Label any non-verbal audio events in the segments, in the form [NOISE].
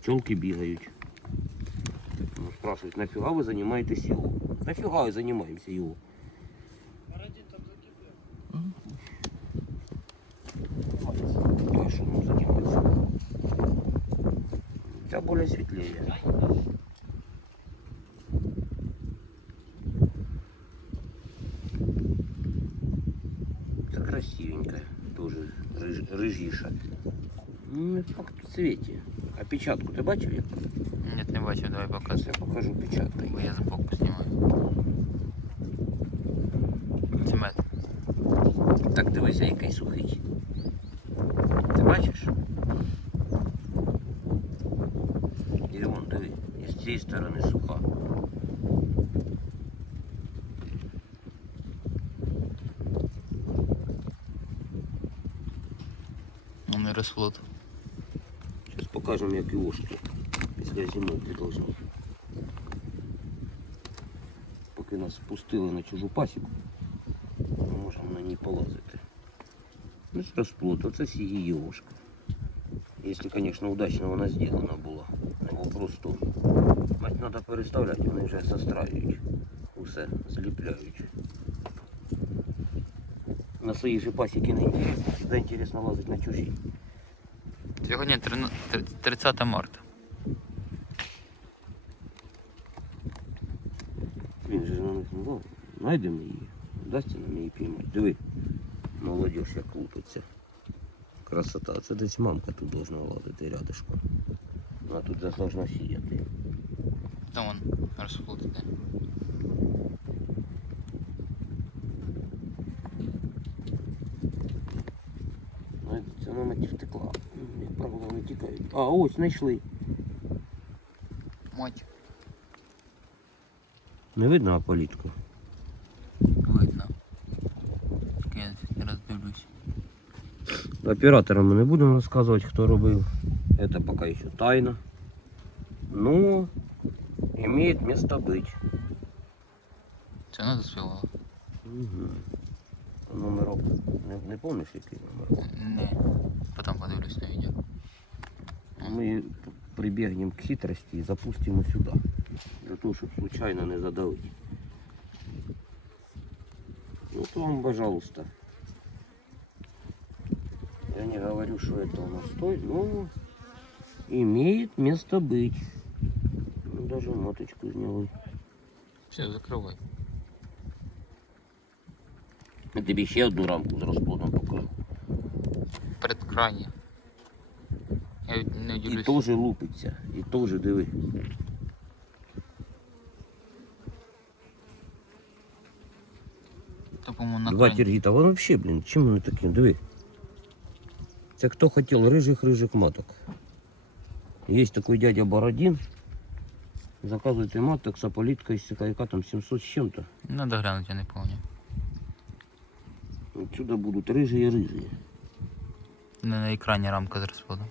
пчелки бігають. Ну, спрашивают, нафига вы занимаетесь его? Нафига и занимаемся его? Да, что он занимается? Тебя более светлее. Это красивенькая, тоже рыж, рыжиша. Ну, как в цвете. А печатку ты бачив? як? Ні, не бачив, давай Сейчас показуй. я покажу печаткой. Бо я збоку знімаю. Це мед. Так дивися, який сухий. Ти бачиш? І вон диви, і з цієї сторони суха. Ну, не розплод. Зараз покажемо, як і ушки після зимовки должны. Поки нас спустили на чужу пасіку, ми можемо на ній полазити. Ну, це розплод, оце всі її ушка. Якщо, звісно, удачно вона зроблена була. Або просто мать треба переставляти, вони вже застраюють. Усе, зліпляють. На своїй же пасіки не інтересно, завжди інтересно лазити на чужій. Сьогодні 30 марта. Він же на них не ловить. Знайдемо її. Вдасться нам її піймати. Диви, молодіж як лупиться. Красота. Це десь мамка тут должна лазити рядышком. Вона тут должна сіяти. Там іде. Ну, Це на меті втекла. Як правило, вони тікають. А, ось знайшли. Мать, Не видно аполітку? видно. Тільки я не роздивлюсь. Операторам ми не будемо розказувати, хто робив. Это пока ще тайна. Но имеет место быть. Це вона заспівала? Угу. Номерок. Не, не помниш, який номерок? Не. Потім подивлюсь на відео. Мы прибегнем к хитрости и запустим его сюда. Для того, чтобы случайно не задавить. Вот вам, пожалуйста. Я не говорю, что это у нас стоит, но имеет место быть. Ну, даже моточку сняли. Все, закривай. Я тобі ще одну рамку з розплодом покажу. Передкрайні. Я не І удивлюсь. теж лупиться, і теж диви. То, по-моему, на Два крайній. тергіта. Воно взагалі, блін, чим вони такі? Диви. Це хто хотів рижих-рижих маток. Є такий дядя Бородін. Заказуйте маток з аполіткою, яка там 700 з чим-то. Надо глянути, я не пам'ятаю. Отсюда будуть рижі-рижі. Не на екрані рамка з розплодом.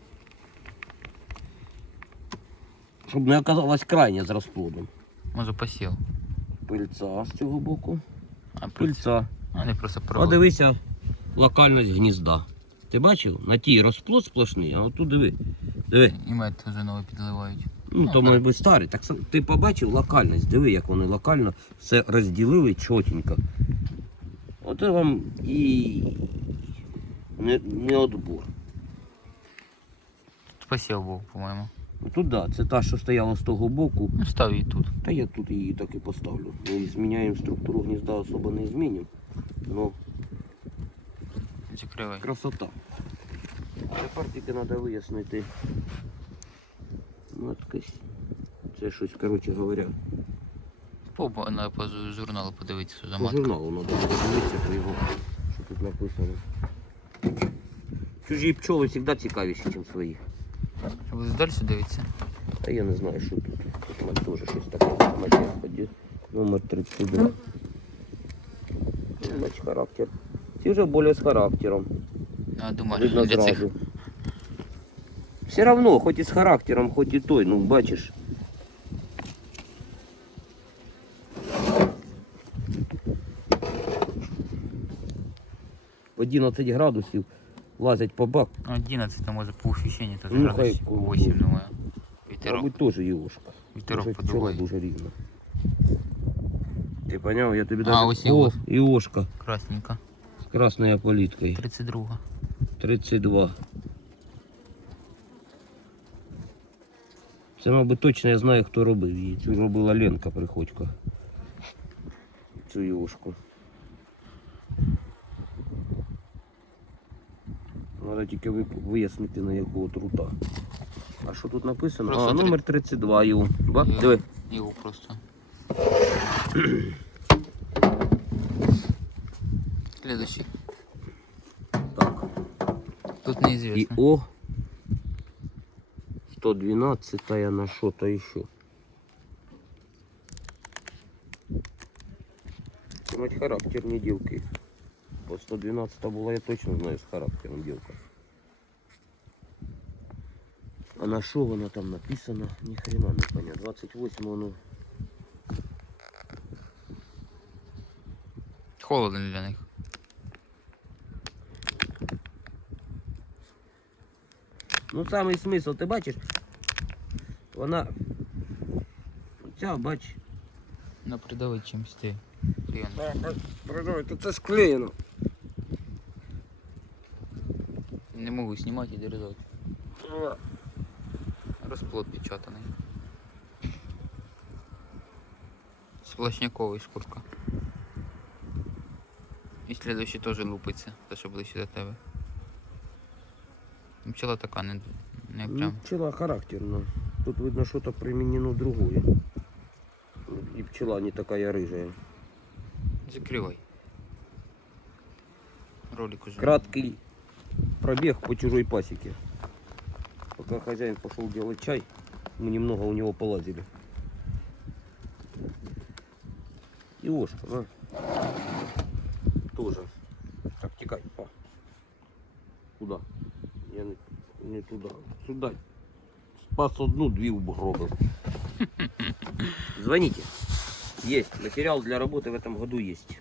Щоб не оказалась крайня з розплодом. Може посів. Пильця з цього боку. А пильця. Пильця. Вони просто. Подивися локальність гнізда. Ти бачив? На тій розплод сплошний, а отут диви. Диви. І мед вже новий підливають. Ну, Ну, то так. має бути старий. Так ти побачив локальність, диви, як вони локально все розділили чотенько. От вам і не, не отбор. Тут посів був, по-моєму. Ну, Тут да, це та, що стояла з того боку. Ну, став її тут. Та я тут її так і поставлю. Ми зміняємо структуру гнізда, особо не змінимо. Ну, Закривай. красота. Тепер тільки треба вияснити. Ну, от Це щось, коротше говоря, По, на, по журналу подивитися, за по журналу треба подивитися по його, що тут написано. Чужі пчоли завжди цікавіші, ніж свої. Буде далі дивитися? А я не знаю, що тут. Тут мать теж щось таке. Мать, господи. Номер 32. Мать характер. Ці вже більш з характером. Ну, а думаєш, Видно для цих зразу. Все равно, хоть и с характером, хоть и той, ну бачиш. В 11 градусів лазять по бак. ну, 11, то може по ощущенню, то Ну, градусів хай, 8, думаю. Вітерок. Мабуть, теж євушка. Вітерок Дуже пчела подуває. дуже рівно. Ти поняв, я тобі А, даже... ось О, Євушка. Євушка. Красненька. З красною аполіткою. 32. 32. Це, мабуть, точно я знаю, хто робив її. Цю робила Ленка Приходько. Цю євушку. Треба тільки вияснити на якого трута. А що тут написано? Просто а, номер 32 його. Ба, Його. диви. Його просто. [CLEARS THROAT] Следующий. Так. Тут И неизвестно. О 112 на что-то еще. Мать характер не ділки. По 112 була, я точно знаю з характером ділка. А на що вона там написано? Ні хрена не понятно. 28 воно. Холодно для них. Ну самий смисл, ти бачиш? Вона. Ця, бач. На придавить чимось ти. Продавайте, це склеєно. Не можу знімати і держати. Розплод печатаний. Сплошняковий шкурка. І следующий теж лупиться, те, що ближче до тебе. Ну, Пчела така не, не Ну, прям. пчела характерно. Тут видно что-то применено другое. И пчела не такая рыжая. Закривай. Ролик уже. Краткий пробег по чужой пасеке. Пока хозяин пошел делать чай, мы немного у него полазили. И ложка, на. Тоже. Так, текай, па. Куда? Я не, не туда. Сюда. Спас одну, две угробил. [LAUGHS] Звоните. Есть. Материал для работы в этом году есть.